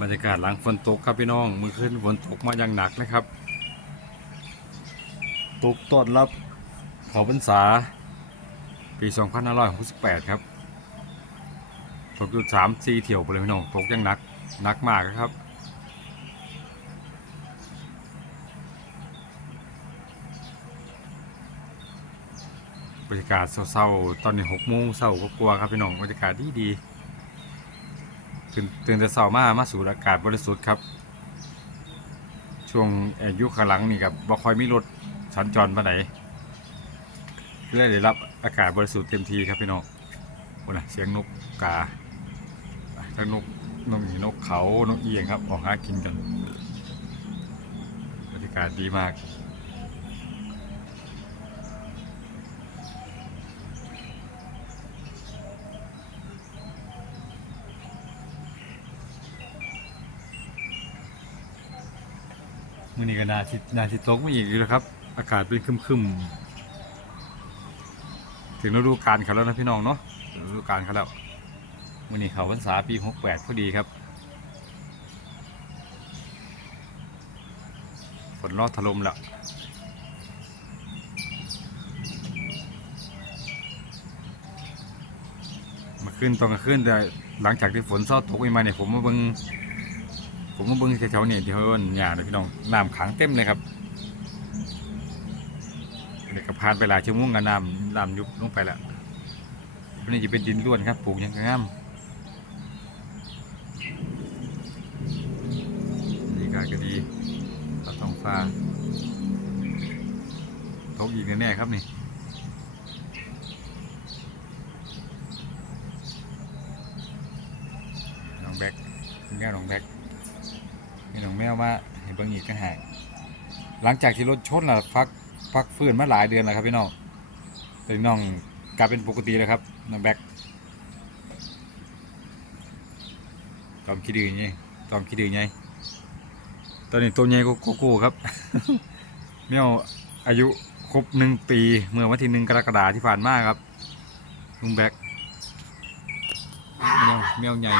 บรรยากาศหลังฝนตกครับพี่น้องมือขึ้นฝนตกมาอย่างหนักนะครับ ตกต้อนรับเขาพรรษา ปี 2568 ครับตกอยู่สามสี่เที่ยวไปเลยพี่น้องตกอย่างหนักหนักมากครับบรรยากาศเศร้าๆตอนนี้หกโมงเศร้าก็กลัวาๆครับพี่น้องบรรยากาศดีดีๆ ตื่นตื่นแต่เศร้ามามาสูดอากาศบริสุทธิ์ครับ ช่วงอายุข้างหลังนี่กับบ่ค่อยมีรถสัญจรมาไหนเลยได้รับอากาศบริสุทธิ์เต็มทีครับพี่น้องโอ้นะเสียงนกกาทั้งนกนกหนีนกเขานกเอียงครับออกหากินกันบรรยากาศดีมาก มื่อนี้ก็นาทินาทิตกมาอีกอยู่แล้วครับ อากาศเป็นครึมๆถึงฤดูกาลเขาแล้วนะพี่น้องเนาะถึงฤดูกาลเขาแล้วมื่อนี้เขาพรรษาปีหกแปดพอดีครับฝนรอดถล่มแล้วมาขึ้นตอนกลางคืนแต่หลังจากที่ฝนซอดตกไปมาเนี่ยผมมาเบิ่ง ผมมาเบิ่งแถวๆนี่ที่เขาเอิ้นหญ้าเนี่ยพี่น้องน้ำขังเต็มเลยครับเด็กก็ผ่านไปหลายชั่วโมงกับน้ำน้ำยุบลงไปแล้วอันนี้จะเป็นดินล้วนครับปลูกยังงามนี่กาศก็ดีเอาท้องฟ้าตกอีกแน่ๆครับนี่น้องแบ็คแม่น้องแบ็ค มีน้องแมวมาเห็นบิ่งอีกกันหากหลังจากที่รถชนล่ะพักพักฟื้นมาหลายเดือนแล้วครับพี่น้องแต่น้องกลับเป็นปกติแล้วครับน้องแบ็คตอมคิดดื้อไงตอมคิดดื้อไงตอนนี้ตัวใหญ่ก็โกโก้ครับแมวอายุครบหนึ่งปีเมื่อวันที่หนึ่งกรกฎาที่ผ่านมาครับลุงแบ็คแมวแมวใหญ่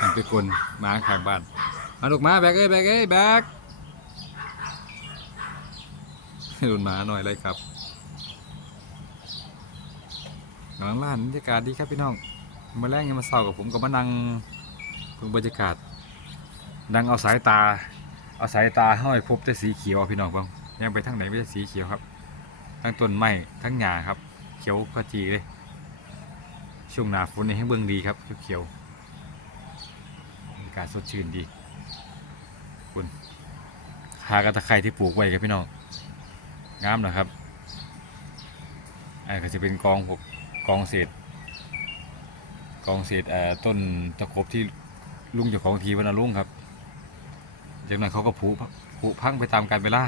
มันไปกวนมาข้างบ้าน มาลูกมาแบกเอ้ยแบกเอ้ยแบกให้รุนหมาหน่อยเลยครับกำลังล่านบรรยากาศดีครับพี่น้อง มาแรงยังมาเศร้ากับผมก็มานั่งเพิ่งบรรยากาศ นั่งเอาสายตา เอาสายตาห้อยพบแต่สีเขียวพี่น้องบ้างยังไปทางไหนไม่ใช่สีเขียวครับ ทั้งต้นไม้ทั้งหญ้าครับ เขียวขจีเลย ช่วงหน้าฝนนี่ให้เบิ่งดีครับเขียวๆบรรยากาศสดชื่นดี คุณหากระตะไคร้ที่ปลูกไว้ครับพี่น้องงามนะครับอันก็จะเป็นกองพวกกองเศษ กองเศษต้นตะขบที่ลุงเจ้าของทีวันนะลุงครับ จากนั้นเขาก็ผุผุพังไปตามกาลเวลา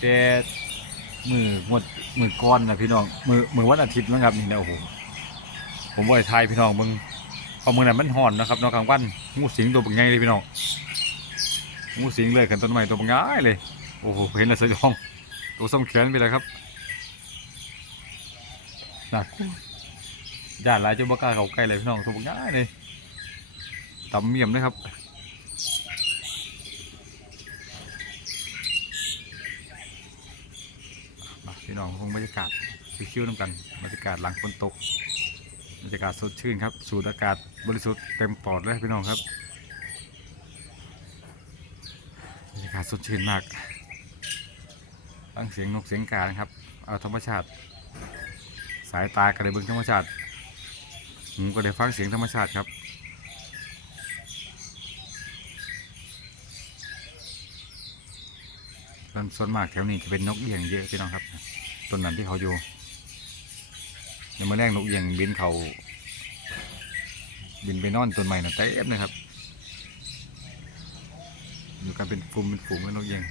แต่มือหมดมือก้อนนะพี่น้องมือมือวันอาทิตย์นะครับนี่นะโอ้โหผมว่าไทยพี่น้องมึง เอามือนั้นมันห่อนนะครับนอกกลางวันงูสิงตัวเป็นไงเลยพี่น้องงูสิงเลยขึ้นต้นไม้ตัวเป็นง่ายเลยโอ้โหเห็นแล้วสยองตัวส้มแขนไปเลยครับน่ากลัวย่านหลายจนบ่กล้าเข้าใกล้เลยพี่น้องตัวเป็นง่ายเลยต่ำเมี่ยมเลยครับพี่น้องคงบรรยากาศชิวๆน้ำกันบรรยากาศหลังฝนตก บรรยากาศสดชื่นครับ สูดอากาศบริสุทธิ์เต็มปอดเลยพี่น้องครับบรรยากาศสดชื่นมากฟังเสียงนกเสียงกานะครับ เอาธรรมชาติ สายตาก็ได้เบิ่งธรรมชาติหูก็ได้ฟังเสียงธรรมชาติครับส่วนส่วนมากแถวนี้จะเป็นนกเอียงเยอะพี่น้องครับต้นนั้นที่เขาอยู่ ยังมาแรงนกเอียงบินเขาบินไปนอนต้นไม้นะเต็มเลยครับอยู่กันเป็นกลุ่มเป็นฝูงเลยนกเอียง